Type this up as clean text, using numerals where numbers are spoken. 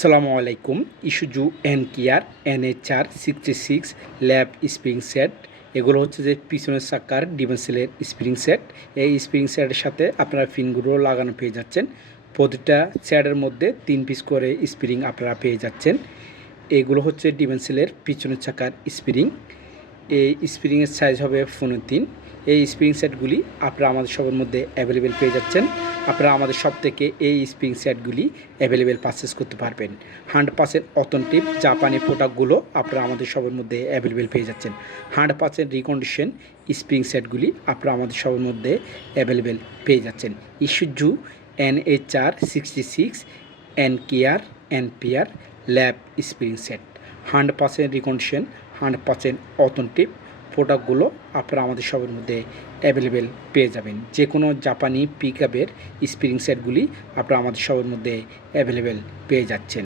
আসসালামু আলাইকুম। ইস্যুজু এনকিয়ার NHR 66 ল্যাব স্প্রিং সেট, এগুলো হচ্ছে যে পিছনের চাকার ডিমেনসেলের স্প্রিং সেট। এই স্প্রিং সেটের সাথে আপনারা ফিনগুলো লাগানো পেয়ে যাচ্ছেন। প্রতিটা সেটের মধ্যে 3 পিস করে স্প্রিং আপনারা পেয়ে যাচ্ছেন। এগুলো হচ্ছে ডিমেনসেলের পিছনের চাকার স্প্রিং। এই স্প্রিংয়ের সাইজ হবে 15। এই স্প্রিং সেটগুলি আপনারা আমাদের শপের মধ্যে অ্যাভেলেবেল পেয়ে যাচ্ছেন। আপনারা আমাদের শপ থেকে এই স্প্রিং সেটগুলি অ্যাভেলেবেল পারচেস করতে পারবেন। 100% অথেন্টিক জাপানি প্রোডাক্টগুলো আপনারা আমাদের শপের মধ্যে অ্যাভেলেবেল পেয়ে যাচ্ছেন। 100% রিকন্ডিশন স্প্রিং সেটগুলি আপনারা আমাদের শপের মধ্যে অ্যাভেলেবেল পেয়ে যাচ্ছেন। ইস্যুজু NHR 66 এনকিয়ার এনপিআর ল্যাব স্প্রিং সেট, 100% রিকন্ডিশন, 100% অথেন্টিক প্রোডাক্টগুলো আপনারা আমাদের শপের মধ্যে অ্যাভেলেবেল পেয়ে যাবেন। যে কোনো জাপানি পিকআপের স্প্রিং সেটগুলি আপনারা আমাদের শপের মধ্যে অ্যাভেলেবেল পেয়ে যাচ্ছেন।